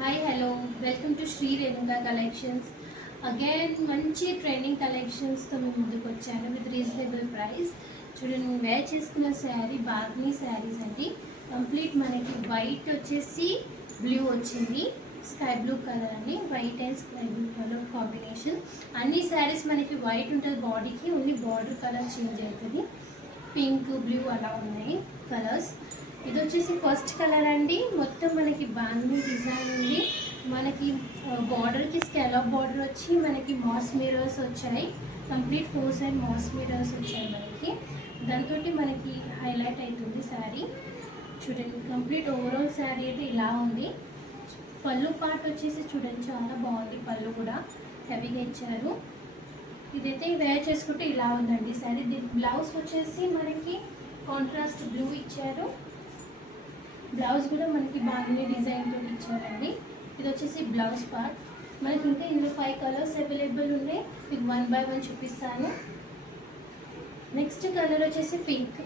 Hi hello welcome to Shri Renuka collections. Again మంచి trending కలెక్షన్స్తో మేము ముందుకు వచ్చాను విత్ రీజనబుల్ ప్రైస్. చూడండి, నేను వేర్ చేసుకున్న శారీ బార్నీ శారీస్ అండి. కంప్లీట్ మనకి వైట్ వచ్చేసి బ్లూ వచ్చింది, స్కై బ్లూ కలర్ అండి. White and sky blue colour combination. అన్ని శారీస్ మనకి వైట్ ఉంటుంది బాడీకి, ఓన్లీ బార్డర్ కలర్ చేంజ్ అవుతుంది. పింక్ బ్లూ అలా ఉన్నాయి కలర్స్. ఇది వచ్చేసి ఫస్ట్ కలర్ అండి. మొత్తం మనకి బాందీ డిజైన్ ఉంది. మనకి బార్డర్కి స్కాలప్ బార్డర్ వచ్చి మనకి మాస్ మిరర్స్ వచ్చాయి. కంప్లీట్ 4 సైడ్ మాస్ మిరర్స్ వచ్చాయి మనకి. దాంతో మనకి హైలైట్ అవుతుంది శారీ. చూడండి, కంప్లీట్ ఓవరాల్ శారీ అయితే ఇలా ఉంది. పళ్ళు పార్ట్ వచ్చేసి చూడండి చాలా బాగుంది. పళ్ళు కూడా హెవీగా ఇచ్చారు. ఇదైతే వేర్ చేసుకుంటే ఇలా ఉందండి శారీ. బ్లౌజ్ వచ్చేసి మనకి కాంట్రాస్ట్ బ్లూ ఇచ్చారు. బ్లౌజ్ కూడా మనకి బాగుంది డిజైన్తో ఇచ్చారండి. ఇది వచ్చేసి బ్లౌజ్ పార్ట్. మనకి ఇంకా ఇందులో 5 కలర్స్ అవైలబుల్ ఉన్నాయి. మీకు 1 బై 1 చూపిస్తాను. నెక్స్ట్ కలర్ వచ్చేసి పింక్.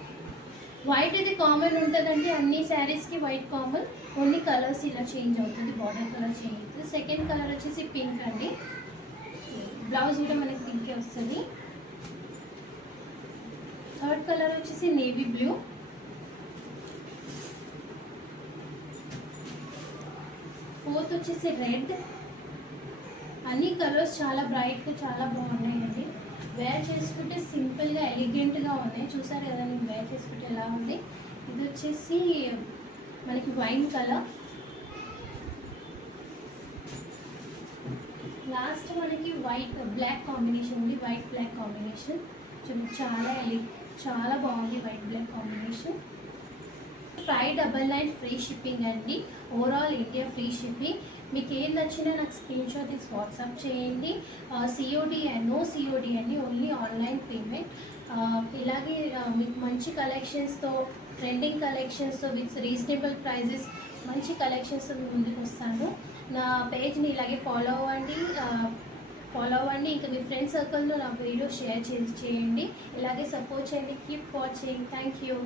వైట్ అయితే కామన్ ఉంటుందండి, అన్ని శారీస్కి వైట్ కామన్. ఓన్లీ కలర్స్ ఇలా చేంజ్ అవుతుంది, బార్డర్ కలర్ చేంజ్ అవుతుంది. సెకండ్ కలర్ వచ్చేసి పింక్ అండి. బ్లౌజ్ కూడా మనకి పింకే వస్తుంది. థర్డ్ కలర్ వచ్చేసి నేవీ బ్లూ. ఫోర్త్ వచ్చేసి రెడ్. అన్ని కలర్స్ చాలా బ్రైట్గా చాలా బాగున్నాయండి. వేర్ చేసుకుంటే సింపుల్గా ఎలిగెంట్గా ఉన్నాయి. చూసారు కదా నేను వేర్ చేసుకుంటే ఎలా ఉంది. ఇది వచ్చేసి మనకి వైన్ కలర్. లాస్ట్ మనకి వైట్ బ్లాక్ కాంబినేషన్ ఉంది. వైట్ బ్లాక్ కాంబినేషన్ చూడండి, చాలా బాగుంది white black combination. 599 free shipping అండి. Overall India free shipping. మీకు ఏం నచ్చినా నాకు స్క్రీన్ షాట్ తీసి వాట్సాప్ చేయండి. సిఓడి అండ్ నో సిఓడి అండి, ఓన్లీ ఆన్లైన్ పేమెంట్. ఇలాగే మీకు మంచి కలెక్షన్స్తో, ట్రెండింగ్ కలెక్షన్స్తో విత్ రీజనబుల్ ప్రైజెస్ మంచి కలెక్షన్స్తో ముందుకు వస్తాను. నా పేజ్ని ఇలాగే ఫాలో అవ్వండి. ఇంకా మీ ఫ్రెండ్ సర్కిల్లో నా వీడియో షేర్ చేయండి. ఇలాగే సపోర్ట్ చేయండి. Keep watching. Thank you.